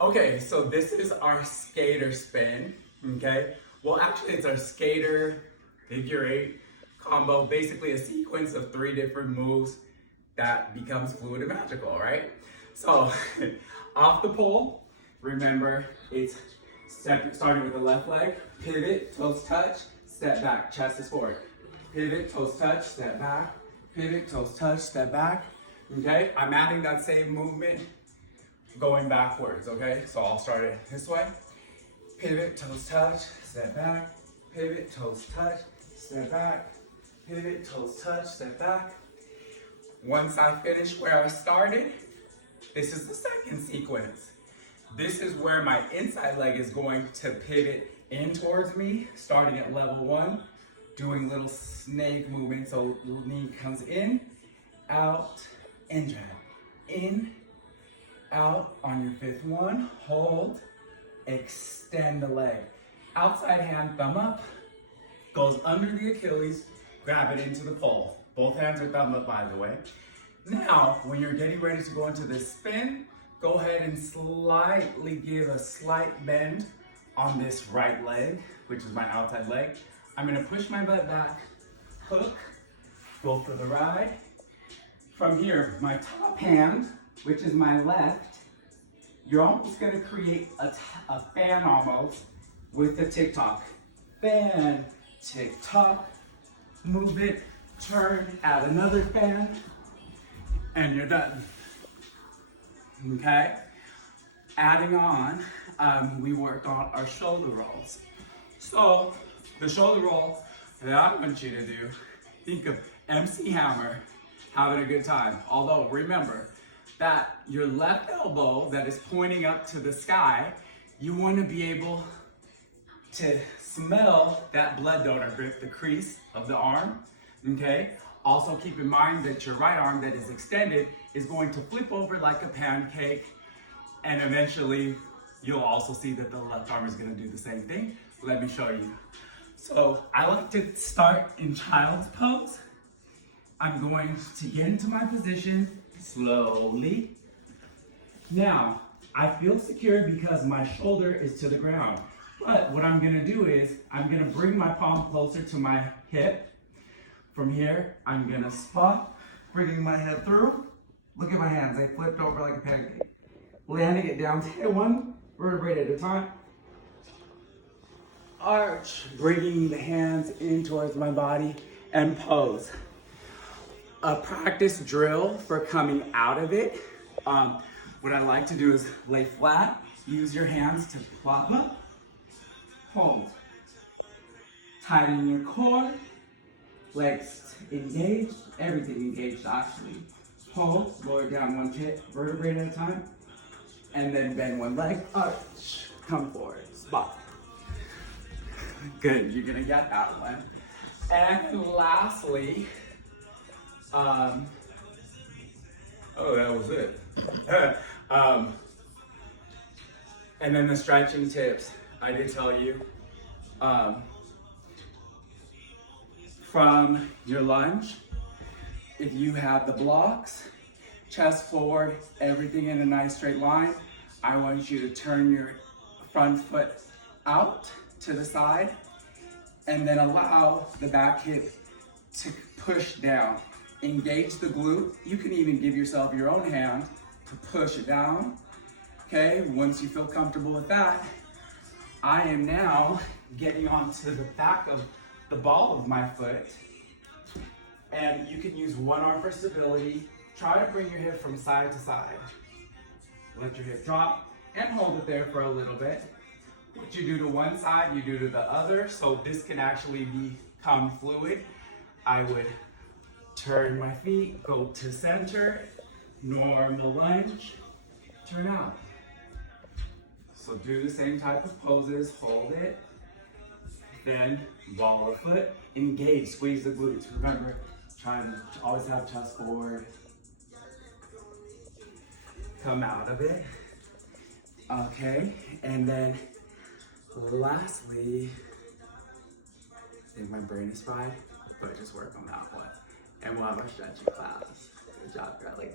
Okay, so this is our skater spin, okay? Well, actually it's our skater figure eight combo, basically a sequence of 3 different moves that becomes fluid and magical, right? So, off the pole, remember it's starting with the left leg, pivot, toes touch, step back, chest is forward. Pivot, toes touch, step back, pivot, toes touch, step back, okay? I'm adding that same movement going backwards, okay? So I'll start it this way. Pivot, toes touch, step back. Pivot, toes touch, step back. Pivot, toes touch, step back. Once I finish where I started, this is the second sequence. This is where my inside leg is going to pivot in towards me, starting at level 1, doing little snake movements. So little knee comes in, out, and jab. In, out on your 5th one, hold, extend the leg. Outside hand, thumb up, goes under the Achilles, grab it into the pole. Both hands are thumb up, by the way. Now, when you're getting ready to go into this spin, go ahead and slightly give a slight bend on this right leg, which is my outside leg. I'm gonna push my butt back, hook, go for the ride. From here, my top hand, which is my left, you're almost gonna create a fan almost with the tick-tock. Fan, tick-tock, move it, turn, add another fan, and you're done. Okay? Adding on, we work on our shoulder rolls. So, the shoulder roll that I want you to do, think of MC Hammer having a good time. Although, remember that your left elbow that is pointing up to the sky, you want to be able to smell that blood donor grip, the crease of the arm, okay? Also keep in mind that your right arm that is extended is going to flip over like a pancake, and eventually you'll also see that the left arm is going to do the same thing. Let me show you. So I like to start in child's pose. I'm going to get into my position slowly. Now, I feel secure because my shoulder is to the ground. But what I'm gonna do is, I'm gonna bring my palm closer to my hip. From here, I'm gonna spot, bringing my head through. Look at my hands, they flipped over like a pancake. Landing it down to 1 vertebrae at a time. Arch, bringing the hands in towards my body and pose. A practice drill for coming out of it. What I like to do is lay flat, use your hands to plop up, hold. Tighten your core, legs engaged, everything engaged actually. Hold, lower down 1 vertebrae at a time, and then bend 1 leg, arch, come forward, spot. Good, you're gonna get that one. And lastly, oh, that was it. And then the stretching tips, I did tell you. From your lunge, if you have the blocks, chest forward, everything in a nice straight line, I want you to turn your front foot out to the side and then allow the back hip to push down. Engage the glute. You can even give yourself your own hand to push it down. Okay, once you feel comfortable with that, I am now getting onto the back of the ball of my foot. And you can use 1 arm for stability. Try to bring your hip from side to side. Let your hip drop and hold it there for a little bit. What you do to one side, you do to the other. So this can actually become fluid. I would turn my feet, go to center, normal lunge, turn out. So do the same type of poses, hold it, then ball of foot, engage, squeeze the glutes. Remember, trying to always have chest forward. Come out of it. Okay, and then lastly, I think my brain is fried, but just work on that one. And we'll have our stretching class. Good job, Bradley.